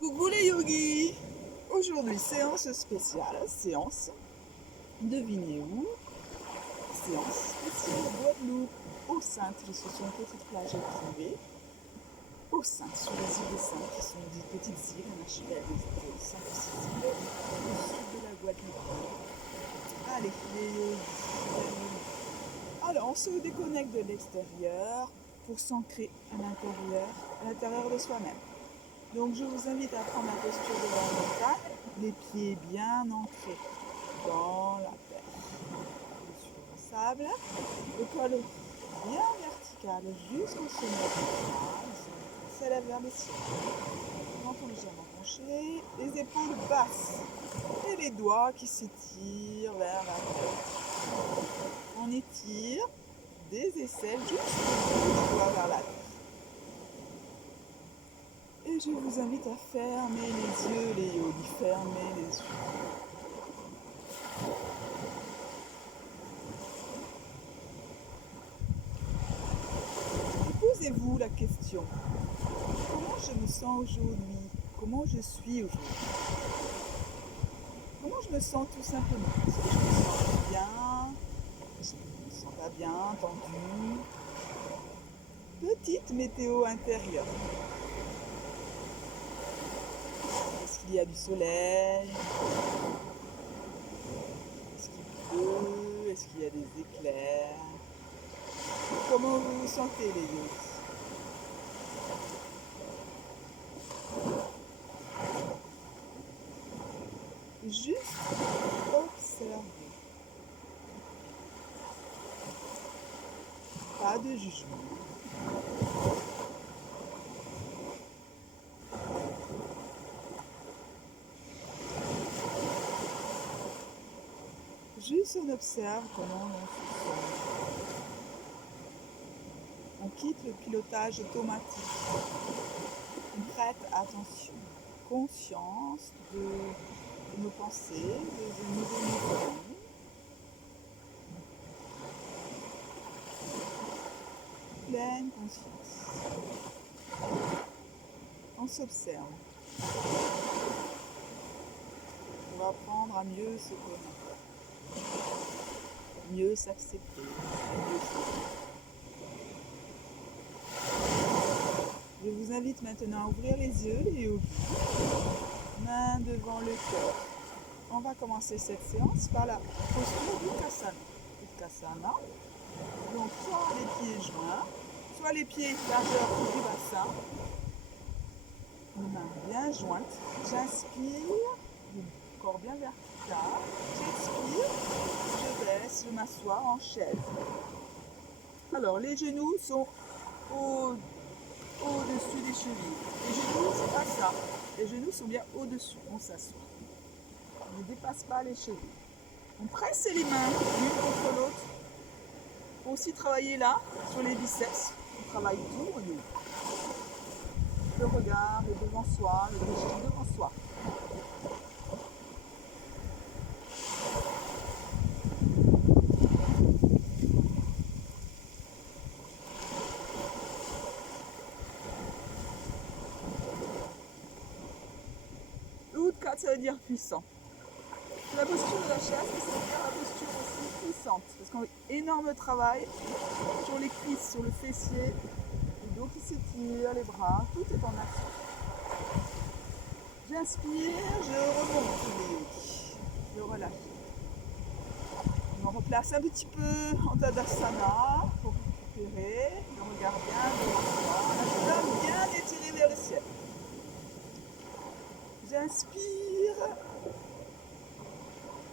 Coucou les yogis. Aujourd'hui, séance spéciale, séance devinez où, séance spéciale Guadeloupe, aux Saintes, ce sont une petite plage privée, aux Saintes, sur les îles des Saintes, qui sont des petites îles, un archipel de 5 ou 6 îles, au sud de la Guadeloupe. Allez, les yogis. Alors, on se déconnecte de l'extérieur pour s'ancrer à l'intérieur de soi-même. Donc je vous invite à prendre la posture de la montagne, les pieds bien ancrés dans la terre, sur le sable, le col bien vertical jusqu'au sommet du crâne, s'élève vers le ciel. Menton légèrement penché, les épaules basses et les doigts qui s'étirent vers la tête. On étire des aisselles jusqu'au bout des doigts vers la tête. Et je vous invite à fermer les yeux, les yogis, fermez les yeux. Posez-vous la question, comment je me sens aujourd'hui? Comment je suis aujourd'hui? Comment je me sens tout simplement? Est-ce que je me sens bien? Est-ce que je me sens pas bien, tendue? Petite météo intérieure. Est-ce qu'il y a du soleil? Est-ce qu'il pleut? Est-ce qu'il y a des éclairs? Comment vous vous sentez les yogis? Juste observer. Pas de jugement. Juste on observe comment on se sent. On quitte le pilotage automatique. On prête attention, conscience de nos pensées, de nos émotions. Pleine conscience. On s'observe pour apprendre à mieux se connaître, mieux s'accepter, mieux s'aimer. Je vous invite maintenant à ouvrir les yeux, les yogis, main devant le cœur. On va commencer cette séance par la posture d'Uttasana. Uttasana. Donc soit les pieds joints, soit les pieds largeur du bassin, les mains bien jointes. J'inspire, le corps bien vertical. J'expire, je baisse, je m'assois en chaise. Alors les genoux sont au-dessus des chevilles. Les genoux, c'est pas ça. Les genoux sont bien au-dessus. On s'assoit. On ne dépasse pas les chevilles. On presse les mains l'une contre l'autre. Pour aussi travailler là, sur les biceps. On travaille tout au yoga. Le regard est devant soi, le déjeuner devant soi. Utkat, ça veut dire puissant. La posture de la chaise, mais ça veut dire la posture aussi puissante. Parce qu'on a énorme travail sur les cuisses, sur le fessier, le dos qui s'étire, les bras, tout est en action. J'inspire, je remonte les yogis, je relâche. On replace un petit peu en Tadasana pour récupérer, le regard bien devant soi, l'abdomen bien étiré vers le ciel.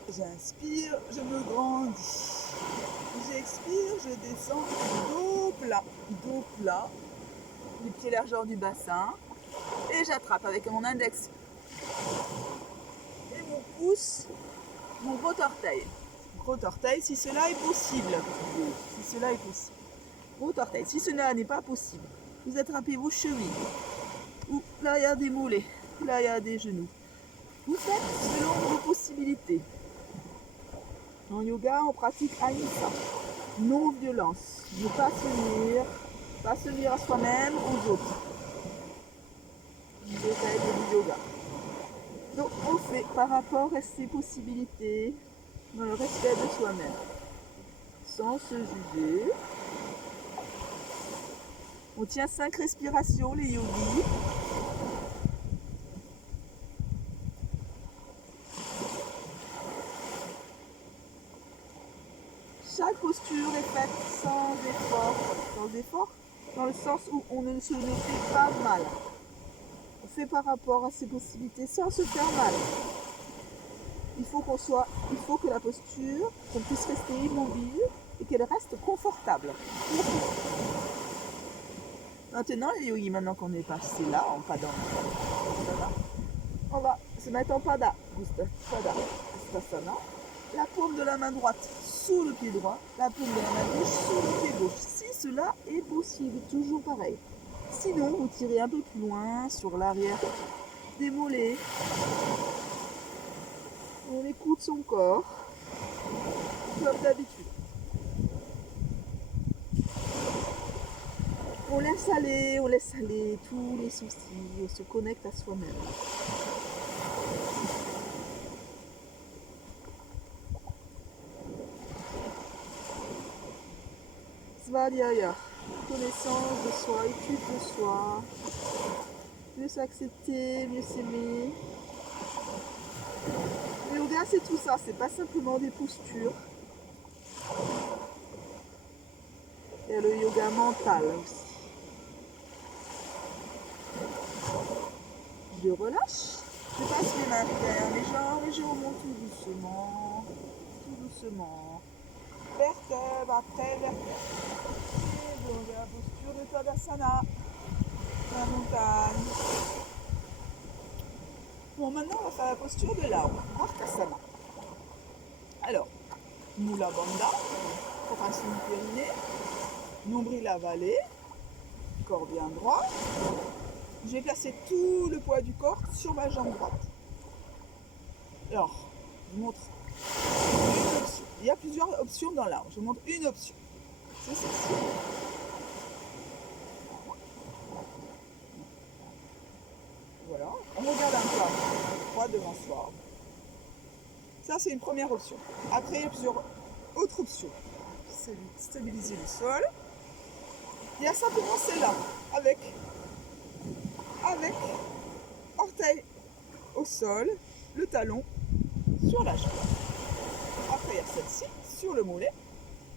J'inspire, je me grandis. J'expire, je descends, dos plat, les pieds largeur du bassin, et j'attrape avec mon index et mon pouce, mon gros orteil. Gros orteil, si cela est possible. Gros orteil, si cela n'est pas possible, vous attrapez vos chevilles, ou là il y a des mollets, là il y a des genoux. Vous faites selon vos possibilités. En yoga, on pratique ahimsa, non-violence, ne pas se nuire à soi-même ou aux autres. Une des règles du yoga. Donc on fait par rapport à ses possibilités, dans le respect de soi-même, sans se juger. On tient 5 respirations, les yogis. Chaque posture est faite sans effort. Sans effort, dans le sens où on ne se fait pas mal. On fait par rapport à ses possibilités sans se faire mal. Il faut que la posture, qu'on puisse rester immobile et qu'elle reste confortable. Maintenant, les yogis, maintenant qu'on est passé là, en pada, on va se mettre en pada, Ustasana. La paume de la main droite sous le pied droit, la paume de la main gauche sous le pied gauche. Si cela est possible, toujours pareil. Sinon, vous tirez un peu plus loin sur l'arrière des mollets. On écoute son corps, comme d'habitude. On laisse aller tous les soucis, on se connecte à soi-même. Svadhyaya, connaissance de soi, étude de soi, mieux s'accepter, mieux s'aimer. Le yoga, c'est tout ça, c'est pas simplement des postures. Il y a le yoga mental aussi. Je relâche, je passe mes mains derrière mes jambes et je remonte tout doucement, vertèbre après vertèbre. Et donc la posture de Tadasana, la montagne. Bon, maintenant on va faire la posture de l'arbre, Arkasana. Alors, Mula Bandha, formation du périnée, nombril avalé, corps bien droit. Je vais placer tout le poids du corps sur ma jambe droite. Alors, je vous montre une option. Il y a plusieurs options dans l'arbre. Je vous montre une option. C'est celle-ci. Voilà. On regarde un peu droit devant soi. Ça, c'est une première option. Après, il y a plusieurs autres options. Stabiliser le sol. Il y a simplement celle-là, avec orteil au sol, le talon sur la jambe. Après, il y a celle-ci, sur le mollet.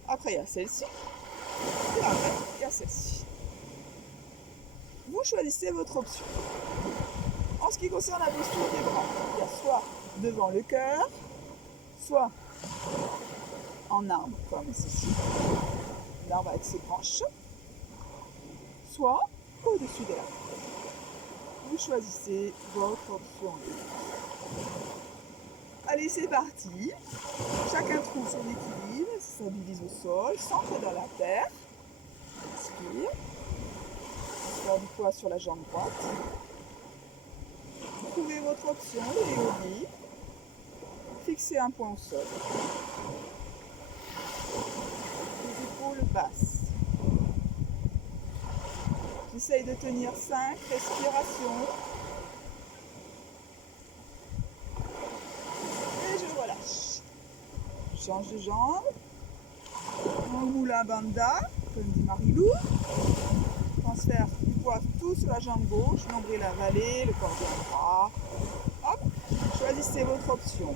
Après, il y a celle-ci. Et après, il y a celle-ci. Vous choisissez votre option. En ce qui concerne la posture des bras, il y a soit devant le cœur, soit en arbre, comme ceci. L'arbre avec ses branches. Soit au-dessus de l'arbre. Vous choisissez votre option. Allez, c'est parti. Chacun trouve son équilibre, se stabilise au sol, centre dans la terre. Inspire. Faire du poids sur la jambe droite. Trouvez votre option, les yogis. Fixez un point au sol. Les épaules basses. J'essaye de tenir 5 respirations. Et je relâche. Je change de jambe. En Mula Bandha, comme dit Marilou. Transfert du poids tout sur la jambe gauche, nombril avalé, le corps bien droit. Hop, choisissez votre option.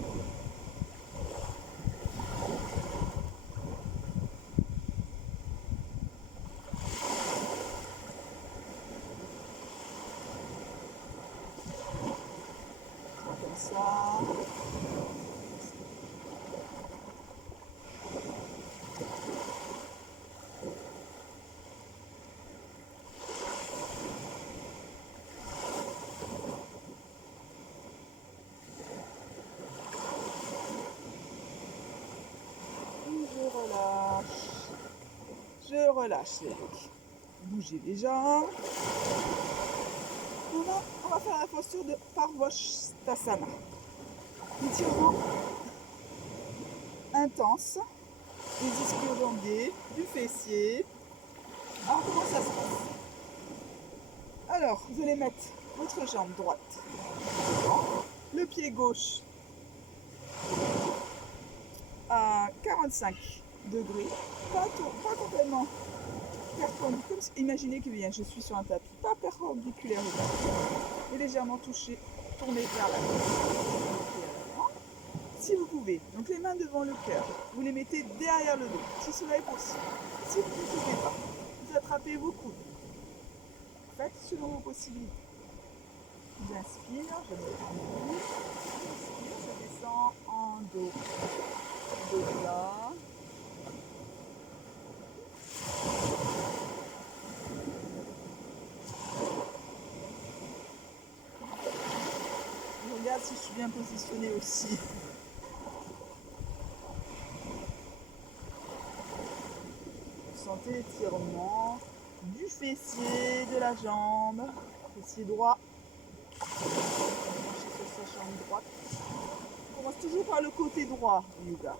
Comme ça. Je relâche les legs. Bougez les jambes. On va faire la posture de Parvashtasana. Étirement intense des ischio-jambiers, du fessier. Alors comment ça se passe? Alors, vous allez mettre votre jambe droite devant, Le pied gauche à 45 degrés, pas complètement perpendiculaire. Imaginez que bien, je suis sur un tapis, pas perpendiculaire au tapis, mais légèrement touché, tourné vers l'avant. Si vous pouvez, donc les mains devant le cœur, vous les mettez derrière le dos, si cela est possible. Si vous ne pouvez pas, vous attrapez vos coudes. Faites selon vos possibilités. J'inspire, je me prends, je descends en dos. Dos plat. Je regarde si je suis bien positionnée aussi. Vous sentez l'étirement du fessier, de la jambe, fessier droit. Sur sa jambe droite. On commence toujours par le côté droit du yoga.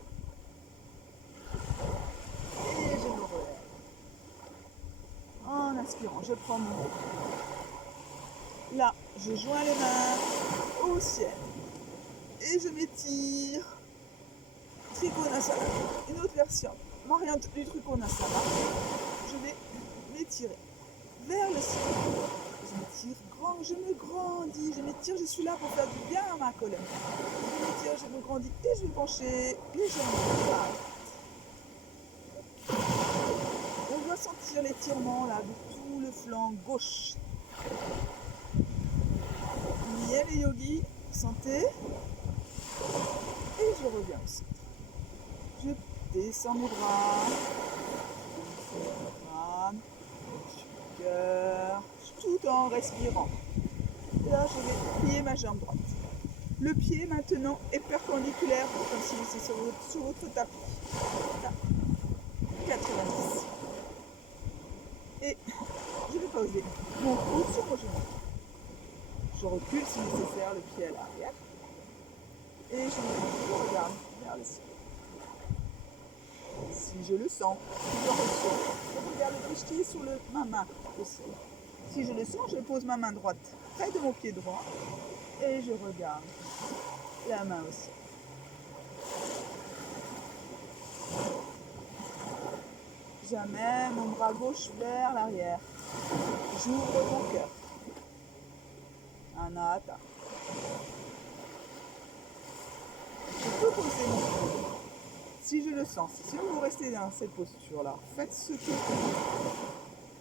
Et je me relève. En inspirant, je prends mon dos. Là, je joins les mains au ciel. Et je m'étire. Trikonasana. Une autre version. Variante du Trikonasana. Je vais m'étirer vers le ciel. Je m'étire grand, je me grandis. Je m'étire, je suis là pour faire du bien à ma colonne. Je m'étire, je me grandis et je vais pencher légèrement. On doit sentir l'étirement là de tout le flanc gauche. Miel et yogi, sentez. Et je reviens au centre. Je descends mes bras. Je descends mes crâne, du cœur, tout en respirant. Et là, je vais plier ma jambe droite. Le pied maintenant est perpendiculaire, comme si vous étiez sur votre tapis. Là, 90. Et je vais poser mon coude sur mon genou. Je recule si nécessaire, le pied à l'arrière. Et je regarde vers le ciel. Si je le sens, je regarde le pied sur ma main au ciel. Si je le sens, je pose ma main droite près de mon pied droit et je regarde la main au ciel. J'amène mon bras gauche vers l'arrière. J'ouvre mon cœur. Anahata. Je peux poser mon coude. Si je le sens, si vous restez dans cette posture-là, faites ce que vous voulez.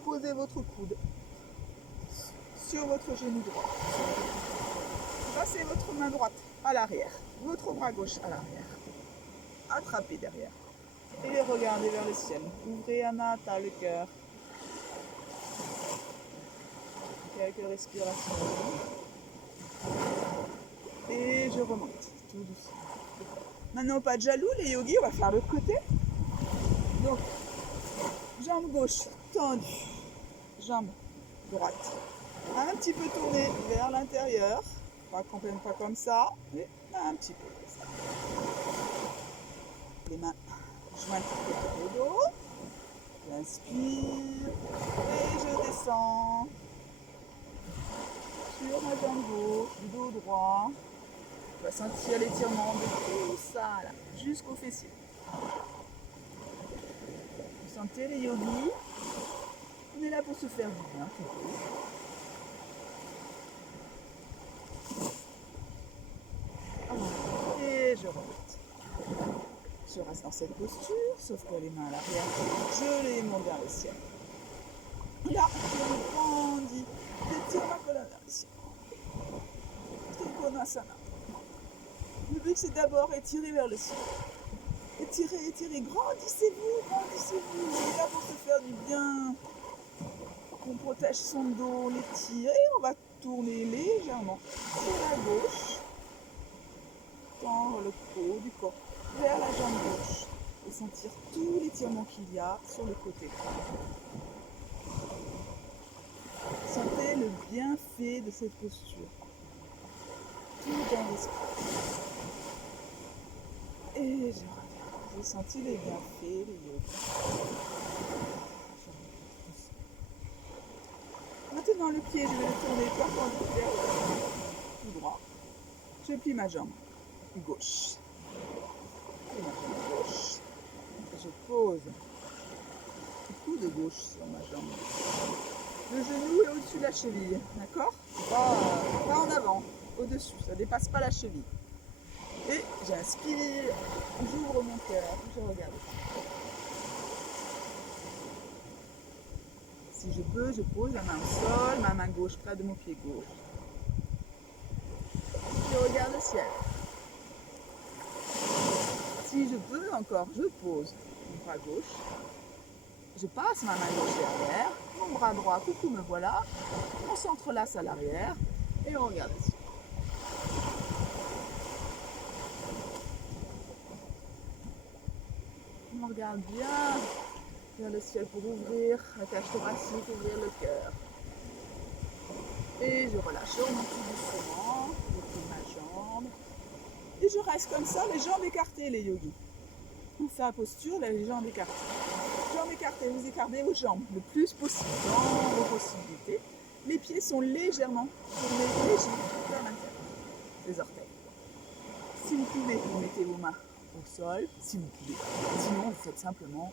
Posez votre coude sur votre genou droit. Passez votre main droite à l'arrière, votre bras gauche à l'arrière. Attrapez derrière. Et regardez vers le ciel. Ouvrez Anahata, le cœur. Quelques respirations. Et je remonte tout doucement. Maintenant, pas de jaloux, les yogis, on va faire l'autre côté. Donc, jambe gauche tendue, jambe droite. Un petit peu tournée vers l'intérieur. Pas complètement pas comme ça, mais un petit peu comme ça. Les mains jointes au dos. J'inspire et je descends sur ma jambe gauche, du dos droit. On va sentir l'étirement de tout ça là, jusqu'au fessier. Vous sentez les yogis? On est là pour se faire du bien. Et je remonte. Je reste dans cette posture, sauf que les mains à l'arrière, je les monte vers le ciel. Là, je me grandis, j'étire ma colonne vers le ciel. Trikonasana. Le but c'est d'abord étirer vers le ciel. Étirez, étirez, grandissez-vous, grandissez-vous. On est là pour se faire du bien. On protège son dos, l'étire et on va tourner légèrement sur la gauche. Tendre le haut du corps vers la jambe gauche et sentir tout l'étirement qu'il y a sur le côté droit. Sentez le bienfait de cette posture. Tout dans l'esprit. Et je reviens. J'ai senti les bienfaits, les yogas. Maintenant le pied, je vais le tourner perpendiculaire tout droit. Je plie ma jambe gauche. Et ma jambe gauche. Je pose le coude gauche sur ma jambe. Le genou est au-dessus de la cheville, d'accord? Pas en avant, au-dessus, ça ne dépasse pas la cheville. Et j'inspire, j'ouvre mon cœur, je regarde. Si je peux, je pose la main au sol, ma main gauche près de mon pied gauche. Je regarde le ciel. Si je peux encore, je pose mon bras gauche. Je passe ma main gauche derrière, mon bras droit, coucou me voilà. On s'entrelace à l'arrière et on regarde le ciel. On regarde bien vers le ciel pour ouvrir la cage thoracique, ouvrir le cœur. Et je relâche, je remonte tout doucement, je plie ma jambe. Et je reste comme ça, les jambes écartées, les yogis. On fait la posture, les jambes écartées. Jambes écartées, vous écartez vos jambes le plus possible, dans vos possibilités. Les pieds sont légèrement tournés, légers vers l'intérieur, les orteils. Si vous pouvez, vous mettez vos mains au sol, si vous pouvez. Sinon, vous faites simplement,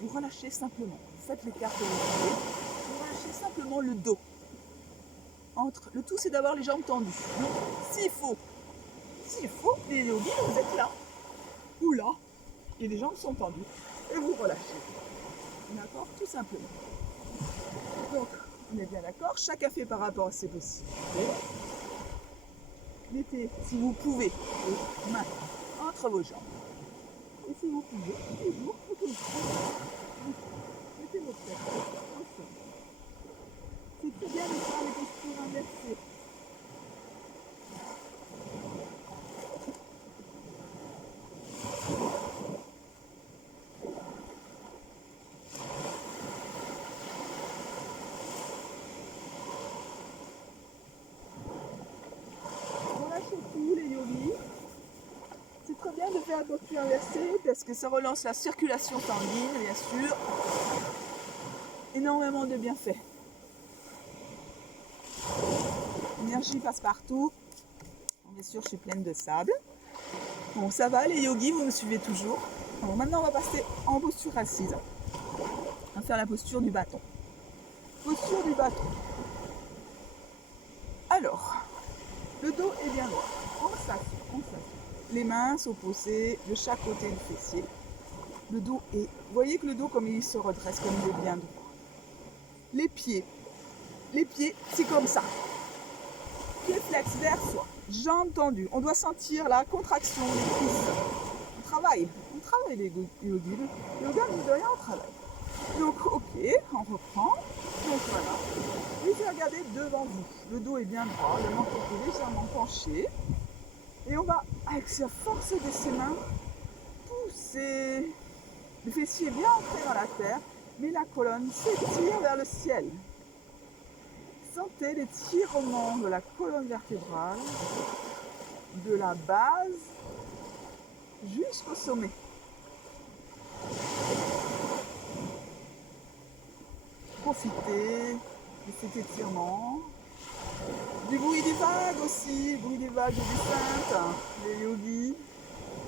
vous relâchez simplement. Vous faites l'écart de vos pieds, vous relâchez simplement le dos. Le tout, c'est d'avoir les jambes tendues. Donc, s'il faut, les yogis, vous êtes là, ou là, et les jambes sont tendues, et vous relâchez. D'accord? Tout simplement. Donc, on est bien d'accord, chacun fait par rapport à ses possibilités. Mettez, si vous pouvez, les mains entre vos jambes. Et si vous pouvez, toujours, mettez vos pieds au sol. C'est très bien de faire les postures inversées. Relâchez tout les yogis. C'est très bien de faire la posture inversée parce que ça relance la circulation sanguine, bien sûr. Énormément de bienfaits. L'énergie passe partout. Bien sûr, je suis pleine de sable. Bon, ça va, les yogis, vous me suivez toujours. Bon, maintenant, on va passer en posture assise. On va faire la posture du bâton. Posture du bâton. Alors, le dos est bien droit. On s'assied. Les mains sont posées de chaque côté du fessier. Le dos est... Vous voyez que le dos, comme il se redresse, comme il est bien droit. Les pieds, c'est comme ça. Pieds flex vers soi. Jambes tendues. On doit sentir la contraction des cuisses. On travaille les yogis. Le yoga, mine de rien, on travaille. Donc, ok, on reprend. Donc voilà. Et puis regardez devant vous. Le dos est bien droit, le menton est légèrement penché. Et on va, avec sa force de ses mains, pousser. Le fessier est bien ancré dans la terre, mais la colonne s'étire vers le ciel. Sentez l'étirement de la colonne vertébrale, de la base jusqu'au sommet. Profitez de cet étirement. Du bruit des vagues aussi, le bruit des vagues des saintes, les yogis.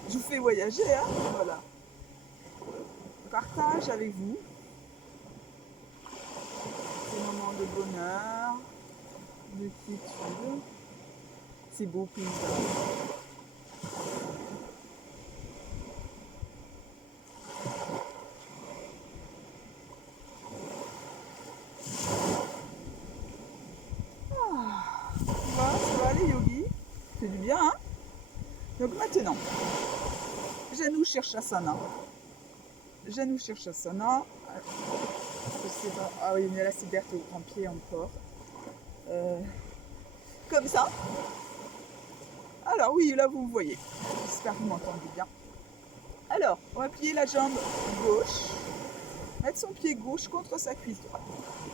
Je vous fais voyager, hein, voilà. Je partage avec vous ces moments de bonheur, de quiétude, ces beaux paysages. Ça va les yogis, c'est du bien, hein? Donc maintenant, Janu Shirshasana. Janu Shirshasana. Je sais pas. Ah oui, mais là c'est Berthe au grand pied encore. Comme ça. Alors oui, là vous me voyez. J'espère que vous m'entendez bien. Alors, on va plier la jambe gauche. Mettre son pied gauche contre sa cuisse droite.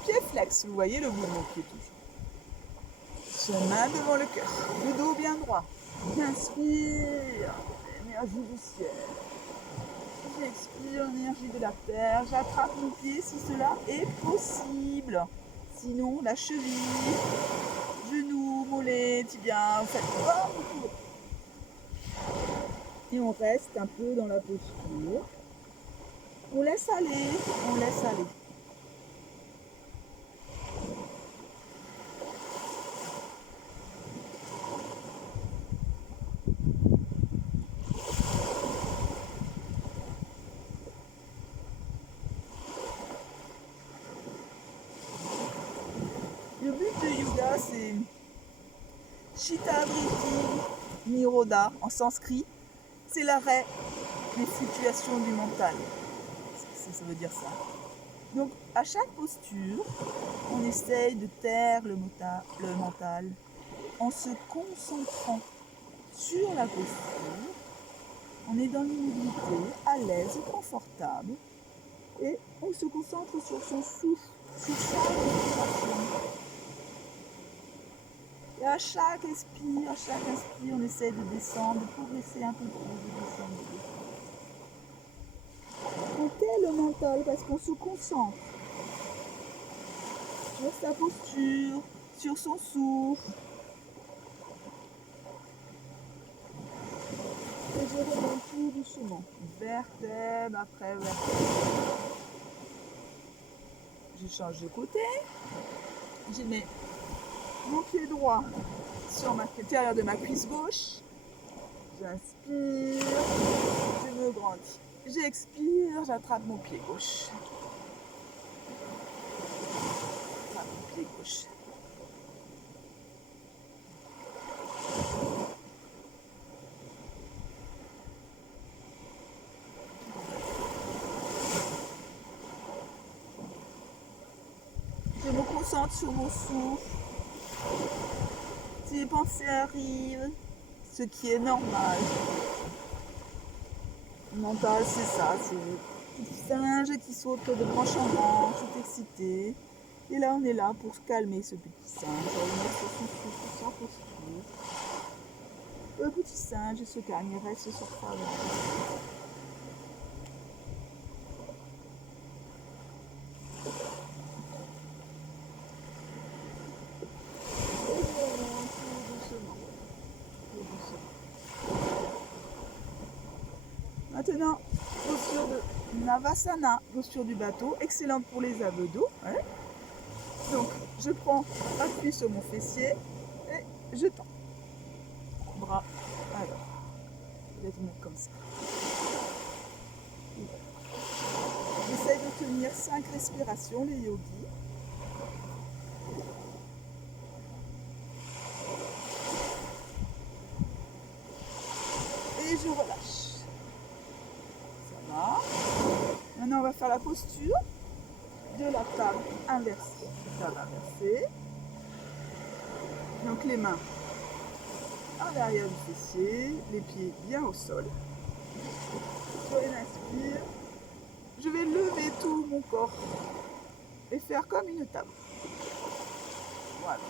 Pied flex, vous voyez le bout de mon pied toujours. Main devant le cœur. Le dos bien droit. J'inspire l'énergie du ciel. J'expire l'énergie de la terre. J'attrape mon pied si cela est possible. Sinon, la cheville, genou, mollet, tibia, vous faites comme vous pouvez. Et on reste un peu dans la posture. On laisse aller, on laisse aller. Le but de yoga, c'est Chitta Vritti Nirodha en sanskrit. C'est l'arrêt des fluctuations du mental. Ça veut dire ça. Donc, à chaque posture, on essaye de taire le mental en se concentrant sur la posture. On est dans l'immobilité, à l'aise, confortable. Et on se concentre sur son souffle, sur chaque respiration. Et à chaque inspire, on essaie de descendre, de progresser un peu plus, de descendre, On tait le mental parce qu'on se concentre sur sa posture, sur son souffle. Et je remonte tout doucement, vertèbre après vertèbre. Je change de côté. Je mets mon pied droit sur l'intérieur de ma cuisse gauche. J'inspire, je me grandis. J'expire, j'attrape mon pied gauche. J'attrape mon pied gauche. Je me concentre sur mon souffle. Si les pensées arrivent, ce qui est normal. Le mental, c'est ça, c'est le petit singe qui saute de branche en branche, tout excité. Et là, on est là pour calmer ce petit singe, remettre sur son souffle, sans posture. Le petit singe se calme, il reste sur sa branche. Maintenant, posture de Navasana, posture du bateau, excellente pour les abdos. Hein. Donc, je prends appui sur mon fessier et je tends. Bras, alors, je vais te mettre comme ça. J'essaie de tenir 5 respirations, les yogis. Et je relâche. Maintenant, on va faire la posture de la table inversée. Table inversée. Donc, les mains à l'arrière du fessier, les pieds bien au sol. Sur une inspire, je vais lever tout mon corps et faire comme une table. Voilà.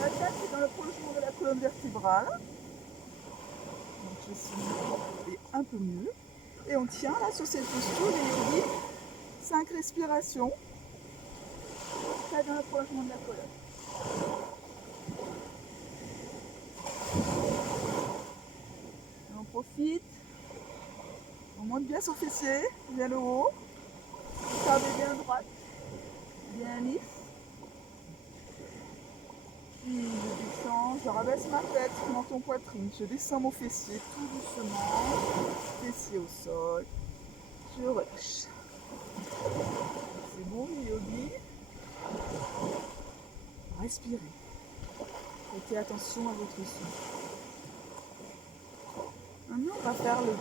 La tête est dans le prolongement de la colonne vertébrale. Donc, je suis un peu mieux. Et on tient là sur cette posture, les yogis, 5 respirations. Tête dans le prolongement de la colonne. Et on profite. On monte bien son fessier, bien le haut. La table est bien droite, bien lisse. Puis je descends, je rabaisse ma tête, menton poitrine, je descends mon fessier tout doucement, fessier au sol, je relâche. C'est bon les yogis. Respirez. Prêtez attention à votre souffle. Maintenant on va faire le...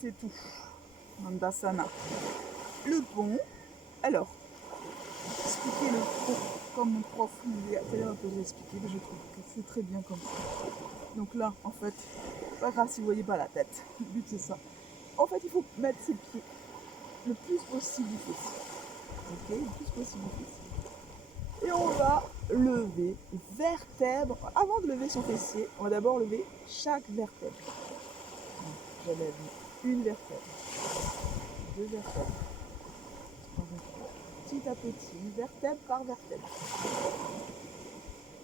C'est tout. Mandasana. Le pont. Alors, expliquez le pont comme mon prof nous a tout à l'heure expliqué, mais je trouve que c'est très bien comme ça. Donc là, en fait, pas grave si vous voyez pas la tête. Le but c'est ça. En fait, il faut mettre ses pieds le plus possible du fessier. Ok, le plus possible du fessier. Et on va lever vertèbre. Avant de lever son fessier, on va d'abord lever chaque vertèbre. Je lève une vertèbre, 2 vertèbres, 3 vertèbres. Petit à petit, vertèbre par vertèbre.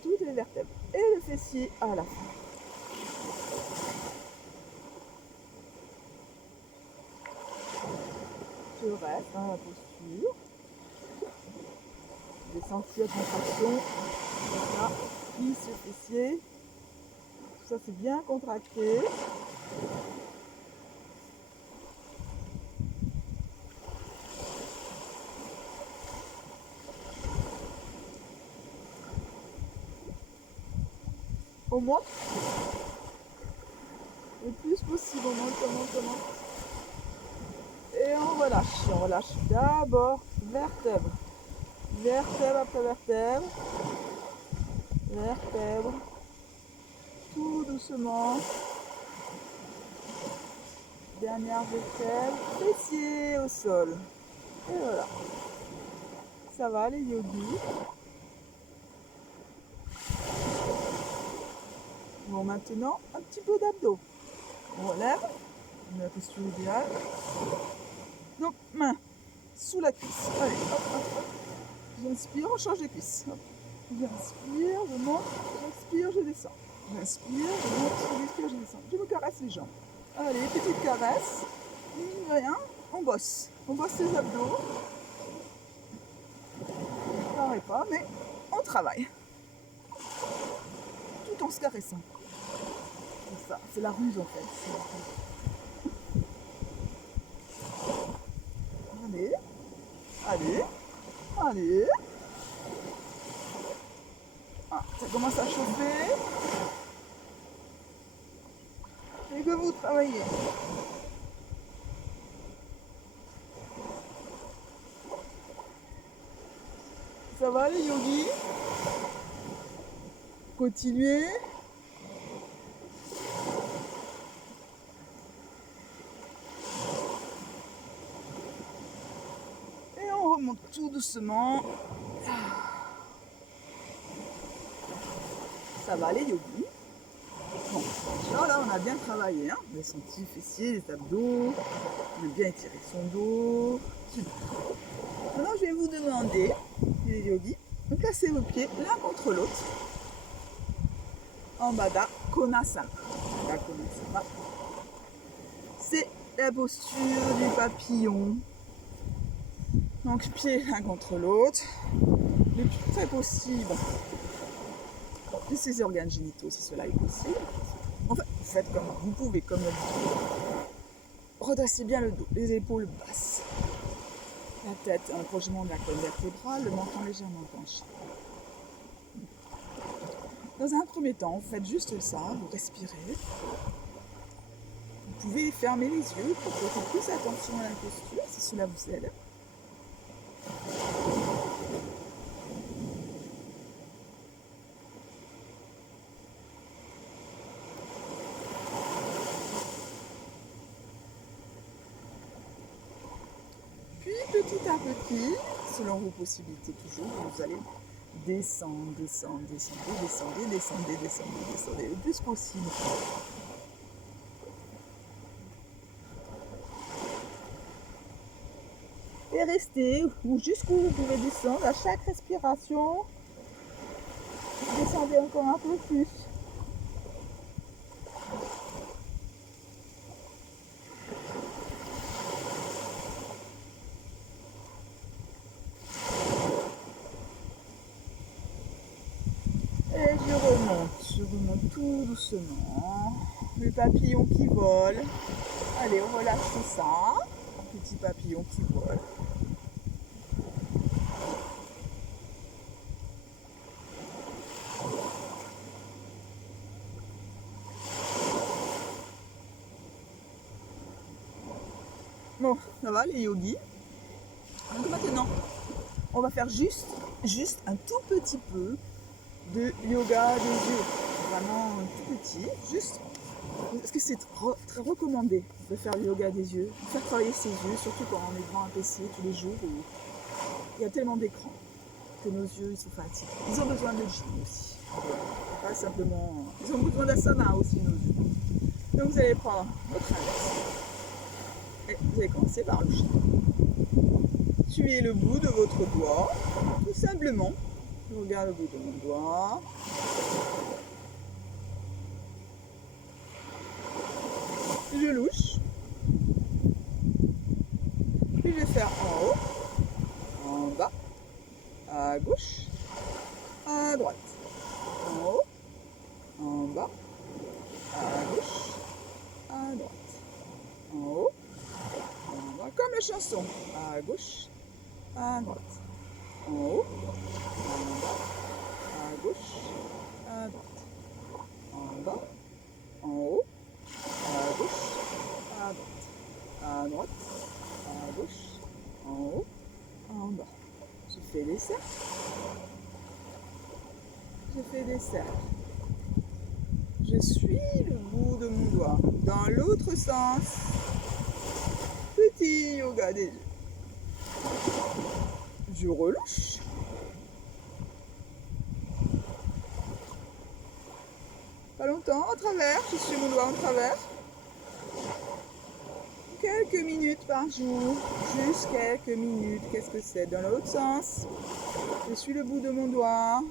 Toutes les vertèbres. Et le fessier à la fin. reste dans la posture. Vous allez sentir contraction. Voilà, cuisse, fessier. Tout ça c'est bien contracté. On monte le plus possible, on monte. Et on relâche d'abord vertèbre après vertèbre, tout doucement, dernière vertèbre, fessier au sol, et voilà, ça va les yogis. Bon, maintenant un petit peu d'abdos, on relève, la posture idéale, donc main sous la cuisse, allez hop, j'inspire, on change de cuisse, hop. J'inspire, je monte, j'inspire, je descends. J'inspire, je monte, j'inspire, je descends. Je me caresse les jambes. Allez, petite caresse. Mine de rien, on bosse. On bosse les abdos. Ça n'arrête pas, mais on travaille. Tout en se caressant. C'est ça, c'est la ruse en fait. Allez. Ah, ça commence à chauffer. Et que vous travaillez. Ça va les yogis? Continuez. Et on remonte tout doucement. Ça va les yogis? Bon, déjà là on a bien travaillé, hein. On a senti les fessiers, les abdos, on a bien étiré son dos. Super. Maintenant je vais vous demander, les yogis, de placer vos pieds l'un contre l'autre en Baddha Konasana. La Konasana, c'est la posture du papillon. Donc pieds l'un contre l'autre, le plus près possible de ses organes génitaux si cela est possible. En fait, vous faites comme vous pouvez, comme d'habitude. Redressez bien le dos, les épaules basses. La tête, un approchement de la colonne vertébrale, le menton légèrement penché. Dans un premier temps, vous faites juste ça, vous respirez. Vous pouvez fermer les yeux pour porter plus attention à la posture, si cela vous aide. Puis petit à petit, selon vos possibilités toujours, vous allez descendre, descendez le plus possible. Et restez, ou jusqu'où vous pouvez descendre, à chaque respiration, descendez encore un peu plus. Et je remonte tout doucement. Le papillon qui vole. Allez, on relâche tout ça. Petit papillon qui vole. Bon, ça va les yogis. Donc maintenant, on va faire juste un tout petit peu de yoga des yeux. Vraiment tout petit. Juste, parce que c'est très recommandé de faire le yoga des yeux, de faire travailler ses yeux, surtout quand on est devant un PC tous les jours où il y a tellement d'écrans que nos yeux ils sont fatigués. Ils ont besoin de gym aussi. Pas simplement. Ils ont besoin d'asana aussi, nos yeux. Donc vous allez prendre votre index. Et vous allez commencer par le chien. Suivez le bout de votre doigt, tout simplement. Je regarde le bout de mon doigt. Je louche. Puis je faire en haut, en bas, à gauche, à droite. En haut, en bas, à gauche, à droite. En haut, en bas, comme la chanson. À gauche, à droite. En haut, en bas, à gauche, à droite. En bas, en haut, à gauche, à droite. À droite, à gauche, en haut, en bas. Je fais des cercles. Je fais des cercles. Je suis le bout de mon doigt dans l'autre sens. Petit yoga des yeux. Je relâche. Pas longtemps, en travers. Je suis mon doigt en travers. Quelques minutes par jour. Juste quelques minutes. Qu'est-ce que c'est? Dans l'autre sens. Je suis le bout de mon doigt.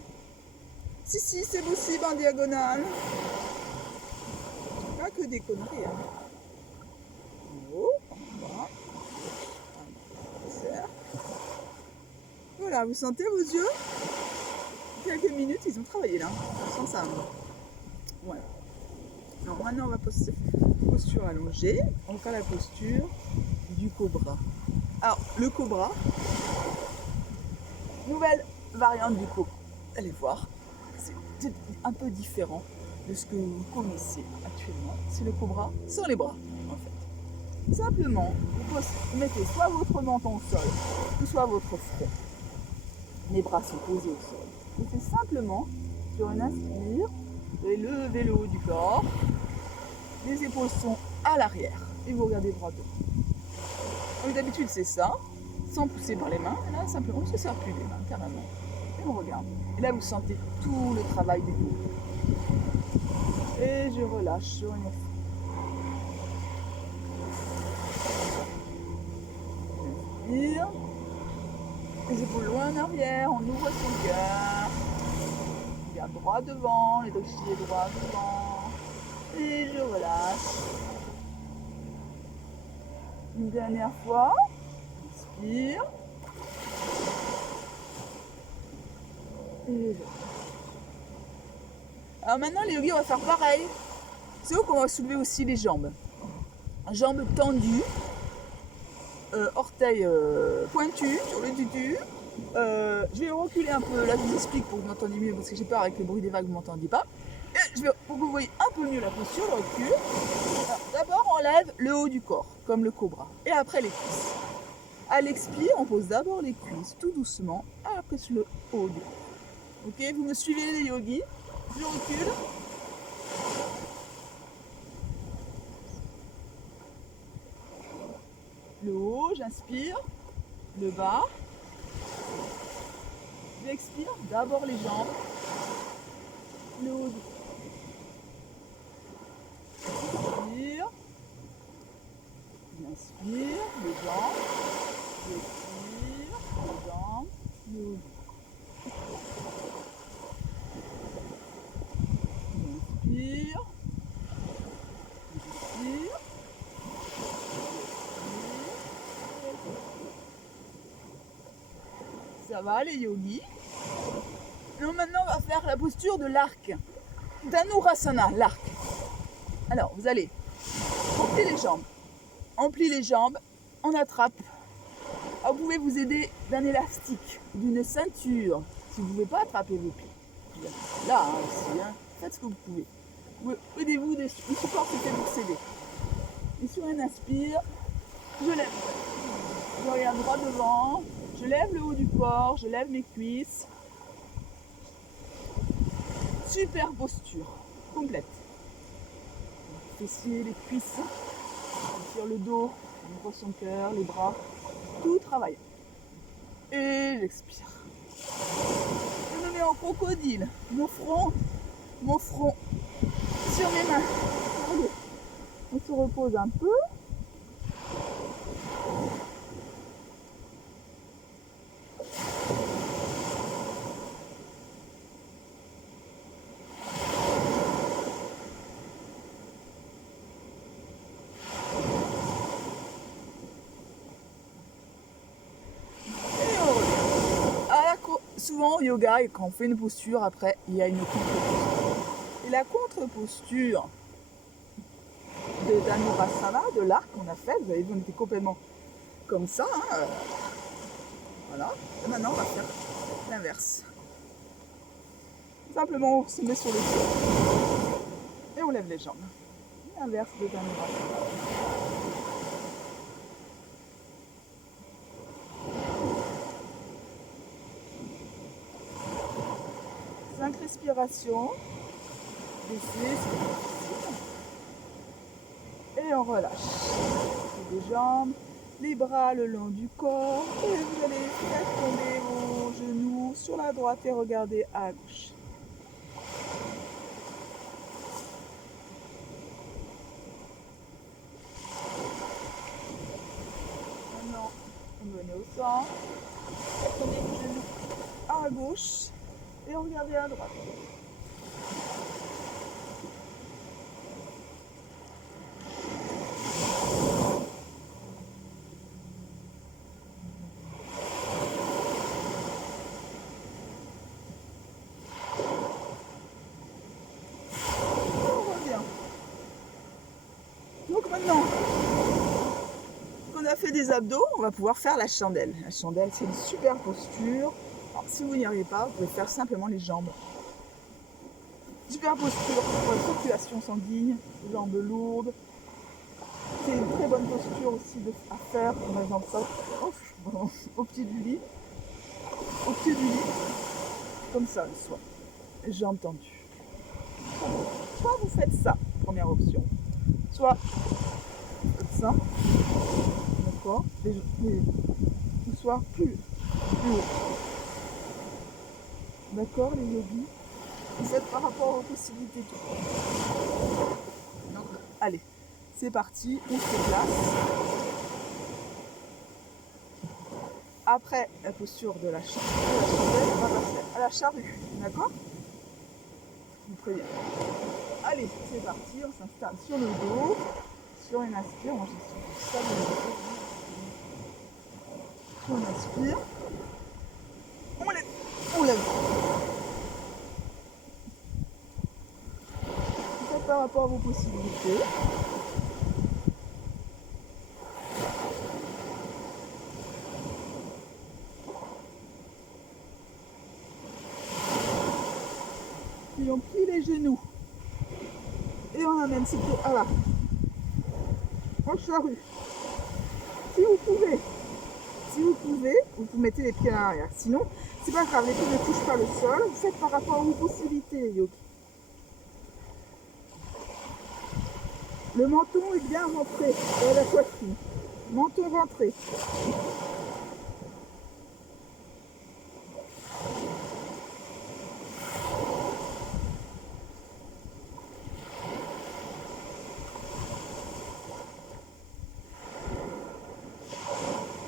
Si, c'est possible en diagonale. Pas que des conneries. Hein. En haut, en bas. Cercle. Voilà, vous sentez vos yeux? Quelques minutes, ils ont travaillé là. Sans ça. Voilà. Alors maintenant, on va poser posture allongée. On va faire la posture du cobra. Alors, le cobra, nouvelle variante du cobra. Allez voir, c'est un peu différent de ce que vous connaissez actuellement. C'est le cobra sans les bras, en fait. Simplement, vous mettez soit votre menton au sol, ou soit votre front. Les bras sont posés au sol. Et c'est simplement, sur une inspire, vous allez lever le haut du corps, les épaules sont à l'arrière, et vous regardez droit devant. Donc d'habitude c'est ça, sans pousser par les mains, et là simplement on ne se sert plus les mains, carrément. Et on regarde. Et là vous sentez tout le travail du dos. Et je relâche sur une inspire. Les épaules loin en arrière, on ouvre son cœur. On regarde droit devant, les dossiers droit devant. Et je relâche. Une dernière fois. Inspire. Et je... Alors maintenant les yogis on va faire pareil. C'est où qu'on va soulever aussi les jambes. Jambes tendues. Orteils pointus sur le tutu. Je vais reculer un peu, là je vous explique pour que vous m'entendiez mieux parce que j'ai peur avec le bruit des vagues vous ne m'entendiez pas. Et pour que vous voyez un peu mieux la posture, le recul. D'abord on lève le haut du corps, comme le cobra, et après les cuisses. À l'expire, on pose d'abord les cuisses, tout doucement, après le haut du corps. Ok, vous me suivez les yogis, je recule. Le haut, j'inspire, le bas. J'expire, d'abord les jambes, le haut du corps. Inspire, j'inspire, les jambes, j'expire, les jambes, le haut du corps. J'inspire, j'expire. Ça va les yogis. Donc maintenant on va faire la posture de l'arc. Dhanurasana, l'arc. Alors vous allez plier les jambes. On plie les jambes, on attrape. Alors, vous pouvez vous aider d'un élastique, d'une ceinture. Si vous ne pouvez pas attraper vos pieds. Là hein, aussi, hein, faites ce que vous pouvez. Aidez-vous des supports qui peuvent vous aider. Et sur un inspire, je lève. Je regarde droit devant. Je lève le haut du corps, je lève mes cuisses. Super posture, complète. Les fessiers, les cuisses, sur le dos, on ouvre son cœur, les bras, tout travaille. Et j'expire. Je me mets en crocodile, mon front sur mes mains. Allez. On se repose un peu. souvent au yoga, et quand on fait une posture, après, il y a une contre-posture. Et la contre-posture de Dhanurasana, de l'arc qu'on a fait, vous avez vu, on était complètement comme ça. Hein, voilà. Et maintenant, on va faire l'inverse. Simplement, on se met sur le sol et on lève les jambes. L'inverse de Dhanurasana. 5 respirations. Baissez, et on relâche. Les jambes, les bras le long du corps, et vous allez faire tomber vos genoux sur la droite et regarder à gauche. Maintenant, vous venez au centre, prenez vos genoux à gauche et regardez à droite. Donc maintenant qu'on a fait des abdos, on va pouvoir faire la chandelle. La chandelle, c'est une super posture. Alors, si vous n'y arrivez pas, vous pouvez faire simplement les jambes. Super posture pour la circulation sanguine, jambes lourdes. C'est une très bonne posture aussi à faire, par exemple ça, au pied du lit. Au pied du lit, comme ça le soir. Les jambes tendues. Soit vous faites ça, première option. Soit comme ça, d'accord, le soir plus haut. D'accord, les yogis, vous faites par rapport aux possibilités tout. Donc, allez, c'est parti, on se place. Après la posture de la chandelle, on va passer à la charrue, d'accord? Vous préviens. Allez, c'est parti, on s'installe sur le dos, sur une inspire, on sur le dos. On inspire, on lève. Vous faites par rapport à vos possibilités. Puis on plie les genoux. Et on amène ses pieds à la en charrue. Si vous pouvez, vous mettez les pieds à l'arrière. Sinon, c'est pas grave, les pieds ne touchent pas le sol. Vous faites par rapport à vos possibilités, yogi. Le menton est bien rentré dans la poitrine. Menton rentré.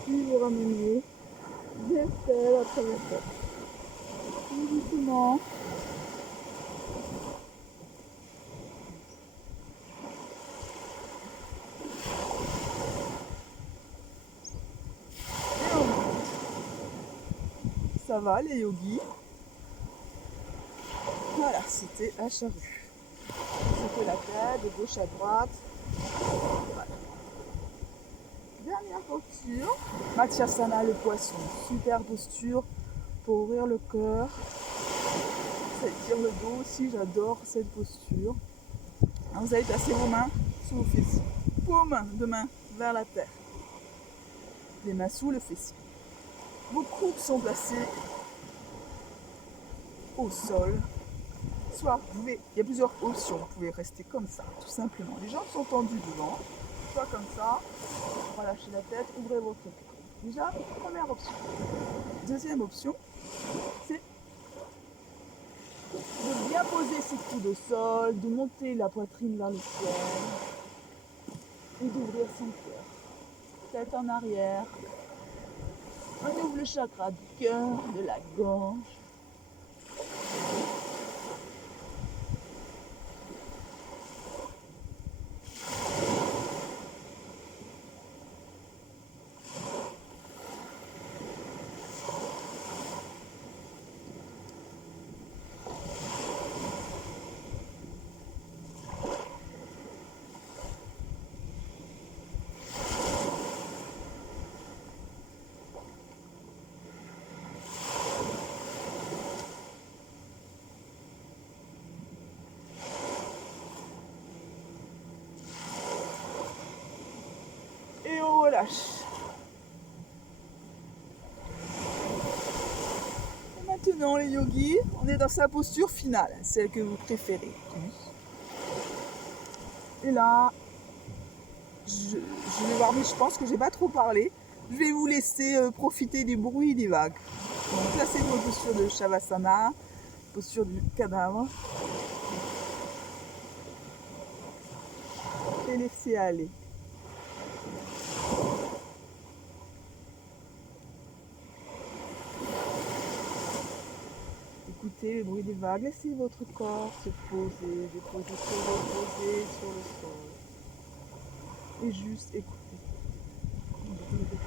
Puis vous ramenez vertèbre après vertèbre. Tout doucement. Et on monte. Ça va les yogis? Voilà, c'était la charrue. C'était la tête de gauche à droite. Voilà. Dernière posture, Matsyasana, le poisson. Super posture pour ouvrir le cœur. Ça étire le dos aussi, j'adore cette posture. Alors vous allez placer vos mains sous vos fessiers. Paume de main vers la terre. Les mains sous le fessier. Vos coudes sont placés au sol. Soit vous pouvez, il y a plusieurs options, vous pouvez rester comme ça, tout simplement. Les jambes sont tendues devant, soit comme ça, relâchez la tête, ouvrez votre cou. Déjà, première option. Deuxième option, c'est de bien poser ses coudes au sol, de monter la poitrine vers le ciel et d'ouvrir son cœur. Tête en arrière. On ouvre le chakra du cœur, de la gorge. relâche. Et maintenant les yogis, on est dans sa posture finale, celle que vous préférez tous. Et là, je vais voir, mais je pense que j'ai pas trop parlé. Je vais vous laisser profiter du bruit des vagues. Donc là c'est une posture de Shavasana, posture du cadavre. Et laissez aller. Écoutez le bruit des vagues, laissez votre corps se poser, se reposer sur le sol. Et juste écoutez le bruit des vagues.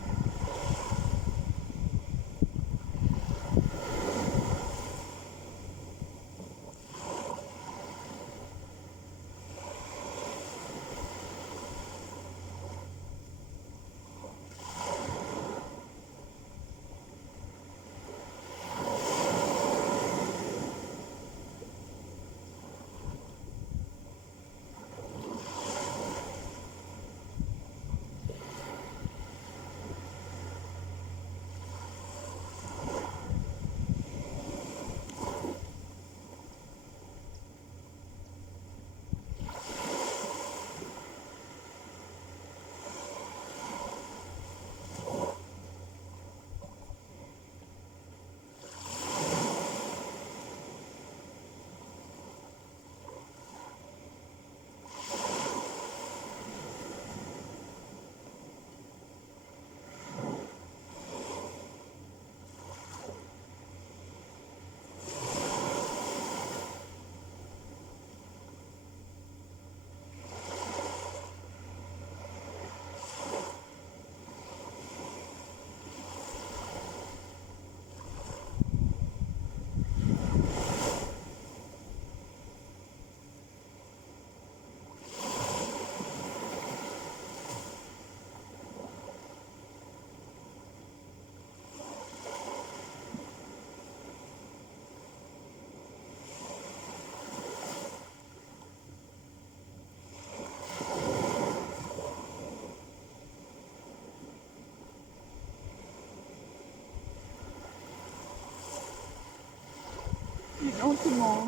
Puis lentement,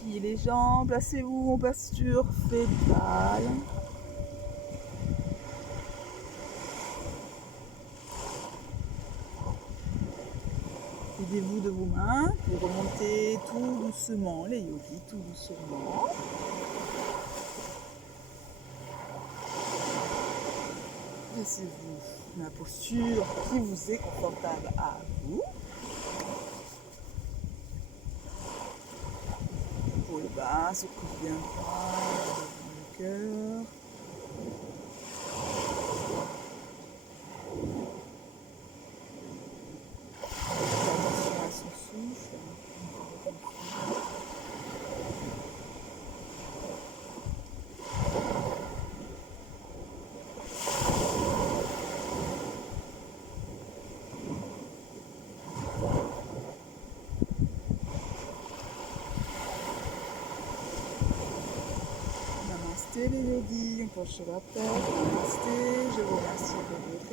pliez les jambes, placez-vous en posture fétale. Aidez-vous de vos mains pour remonter tout doucement, les yogis, tout doucement. Placez-vous dans la posture qui vous est confortable à vous. Pour le bas, se couche bien droit, le cœur. Attention à son souffle. Namasté les yogis, on penche la tête. Namasté, je vous remercie de votre